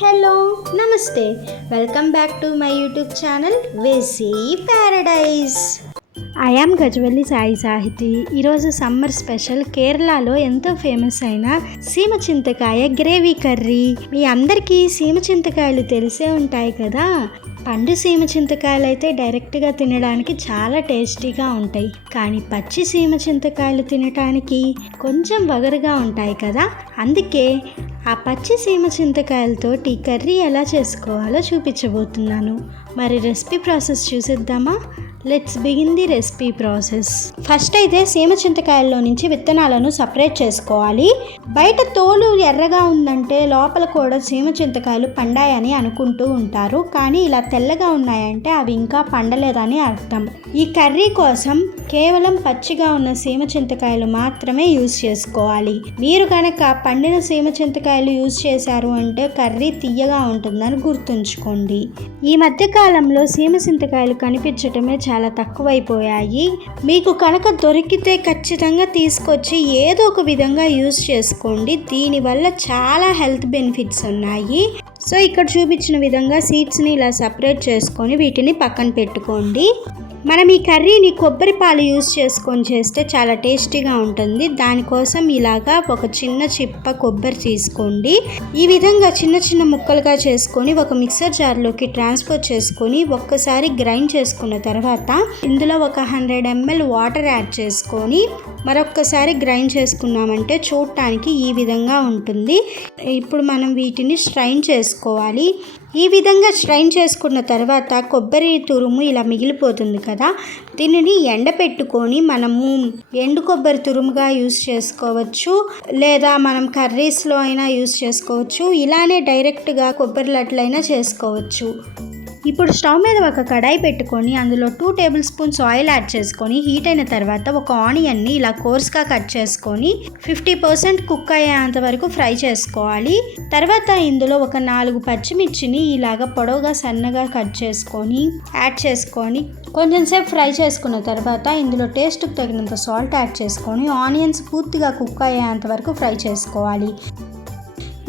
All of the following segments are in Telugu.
హలో నమస్తే, welcome back to my YouTube channel వేసీ paradise. I am Gajavalli Sai Sahiti. ఈరోజు సమ్మర్ స్పెషల్ కేరళలో ఎంతో ఫేమస్ అయిన సీమ చింతకాయ గ్రేవీ కర్రీ. మీ అందరికీ సీమ చింతకాయలు తెలిసే ఉంటాయి కదా. పండు సీమ చింతకాయలు అయితే డైరెక్ట్గా తినడానికి చాలా టేస్టీగా ఉంటాయి, కానీ పచ్చి సీమ చింతకాయలు తినడానికి కొంచెం వగరుగా ఉంటాయి కదా. అందుకే ఆ పచ్చి సీమ చింతకాయలతోటి కర్రీ ఎలా చేసుకోవాలో చూపించబోతున్నాను. మరి రెసిపీ ప్రాసెస్ చూసేద్దామా? Let's begin the recipe process. First అయితే సీమ చింతకాయల్లో నుంచి విత్తనాలను సపరేట్ చేసుకోవాలి. బయట తోలు ఎర్రగా ఉందంటే లోపల కూడా సీమ చింతకాయలు పండాయని అనుకుంటూ ఉంటారు, కానీ ఇలా తెల్లగా ఉన్నాయంటే అవి ఇంకా పండలేదని అర్థం. ఈ కర్రీ కోసం కేవలం పచ్చిగా ఉన్న సీమ చింతకాయలు మాత్రమే యూజ్ చేసుకోవాలి. మీరు కనుక పండిన సీమ చింతకాయలు యూజ్ చేశారు అంటే కర్రీ తీయగా ఉంటుందని గుర్తుంచుకోండి. ఈ మధ్య కాలంలో సీమ చింతకాయలు కనిపించటమే చాలా తక్కువైపోయాయి. మీకు కనుక దొరికితే ఖచ్చితంగా తీసుకొచ్చి ఏదో ఒక విధంగా యూజ్ చేసుకోండి. దీనివల్ల చాలా హెల్త్ బెనిఫిట్స్ ఉన్నాయి. సో ఇక్కడ చూపించిన విధంగా సీడ్స్ని ఇలా సపరేట్ చేసుకొని వీటిని పక్కన పెట్టుకోండి. మనం ఈ కర్రీని కొబ్బరి పాలు యూజ్ చేసుకొని చేస్తే చాలా టేస్టీగా ఉంటుంది. దానికోసం ఇలాగా ఒక చిన్న చిప్ప కొబ్బరి తీసుకోండి. ఈ విధంగా చిన్న చిన్న ముక్కలుగా చేసుకొని ఒక మిక్సర్ జార్లోకి ట్రాన్స్ఫర్ చేసుకొని ఒక్కసారి గ్రైండ్ చేసుకున్న తర్వాత ఇందులో ఒక 100 ml వాటర్ యాడ్ చేసుకొని మరొక్కసారి గ్రైండ్ చేసుకున్నామంటే చూడటానికి ఈ విధంగా ఉంటుంది. ఇప్పుడు మనం వీటిని స్ట్రైన్ చేసుకోవాలి. ఈ విధంగా స్ట్రైన్ చేసుకున్న తర్వాత కొబ్బరి తురుము ఇలా మిగిలిపోతుంది కదా, దీనిని ఎండపెట్టుకొని మనము ఎండు కొబ్బరి తురుముగా యూస్ చేసుకోవచ్చు, లేదా మనం కర్రీస్లో అయినా యూస్ చేసుకోవచ్చు. ఇలానే డైరెక్ట్గా కొబ్బరి లడ్లైనా చేసుకోవచ్చు. ఇప్పుడు స్టవ్ మీద ఒక కడాయి పెట్టుకొని అందులో 2 టేబుల్ స్పూన్స్ ఆయిల్ యాడ్ చేసుకొని హీట్ అయిన తర్వాత ఒక ఆనియన్ని ఇలా కోర్స్గా కట్ చేసుకొని 50% కుక్ అయ్యేంత వరకు ఫ్రై చేసుకోవాలి. తర్వాత ఇందులో ఒక 4 పచ్చిమిర్చిని ఇలాగ పొడవుగా సన్నగా కట్ చేసుకొని యాడ్ చేసుకొని కొంచెం సేపు ఫ్రై చేసుకున్న తర్వాత ఇందులో టేస్ట్కి తగినంత సాల్ట్ యాడ్ చేసుకొని ఆనియన్స్ పూర్తిగా కుక్ అయ్యేంత వరకు ఫ్రై చేసుకోవాలి.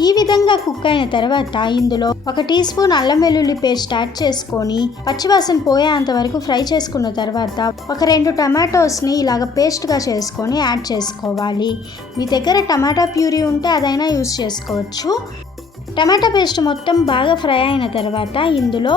ఈ విధంగా కుక్ అయిన తర్వాత ఇందులో 1 టీ స్పూన్ అల్లం వెల్లుల్లి పేస్ట్ యాడ్ చేసుకొని పచ్చివాసన పోయేంత వరకు ఫ్రై చేసుకున్న తర్వాత ఒక 2 టమాటోస్ని ఇలాగ పేస్ట్గా చేసుకొని యాడ్ చేసుకోవాలి. మీ దగ్గర టమాటా ప్యూరీ ఉంటే అదైనా యూజ్ చేసుకోవచ్చు. టమాటా పేస్ట్ మొత్తం బాగా ఫ్రై అయిన తర్వాత ఇందులో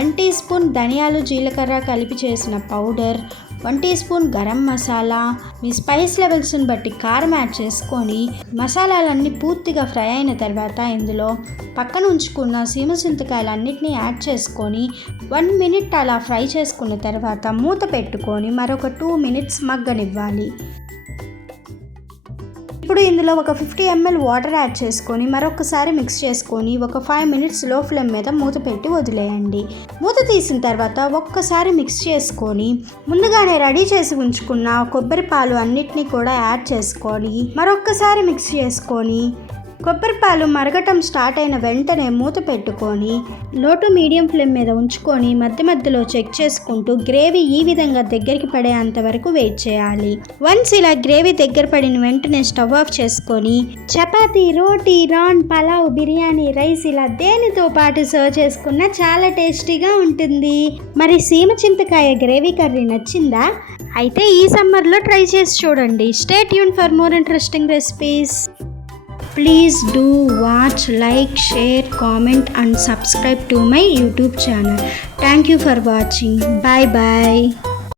1 టీ స్పూన్ ధనియాలు జీలకర్ర కలిపి చేసిన powder, 1 teaspoon garam masala, మీ స్పైస్ లెవెల్స్ని బట్టి కారం యాడ్ చేసుకొని మసాలాలన్నీ పూర్తిగా ఫ్రై అయిన తర్వాత ఇందులో పక్కన ఉంచుకున్న సీమ చింతకాయలన్నిటినీ యాడ్ చేసుకొని 1 మినిట్ అలా ఫ్రై చేసుకున్న తర్వాత మూత పెట్టుకొని మరొక 2 మినిట్స్ మగ్గనివ్వాలి. ఇప్పుడు ఇందులో ఒక 50 ml వాటర్ యాడ్ చేసుకొని మరొకసారి మిక్స్ చేసుకొని ఒక 5 మినిట్స్ లో ఫ్లేమ్ మీద మూత పెట్టి వదిలేయండి. మూత తీసిన తర్వాత ఒక్కసారి మిక్స్ చేసుకొని ముందుగానే రెడీ చేసి ఉంచుకున్న కొబ్బరి పాలు అన్నిటినీ కూడా యాడ్ చేసుకొని మరొక్కసారి మిక్స్ చేసుకొని కొబ్బరి పాలు మరగటం స్టార్ట్ అయిన వెంటనే మూత పెట్టుకొని లో టు మీడియం ఫ్లేమ్ మీద ఉంచుకొని మధ్య మధ్యలో చెక్ చేసుకుంటూ గ్రేవీ ఈ విధంగా దగ్గరికి పడేంత వరకు వెయిట్ చేయాలి. వన్స్ ఇలా గ్రేవీ దగ్గర పడిన వెంటనే స్టవ్ ఆఫ్ చేసుకొని చపాతీ, రోటీ, రాన్, పలావ్, బిర్యానీ, రైస్ ఇలా దేనితో పాటు సర్వ్ చేసుకున్నా చాలా టేస్టీగా ఉంటుంది. మరి సీమ చింతకాయ గ్రేవీ కర్రీ నచ్చిందా? అయితే ఈ సమ్మర్లో ట్రై చేసి చూడండి. Stay tune for more interesting recipes. Please do watch, like, share, comment and subscribe to my YouTube channel. Thank you for watching. Bye bye.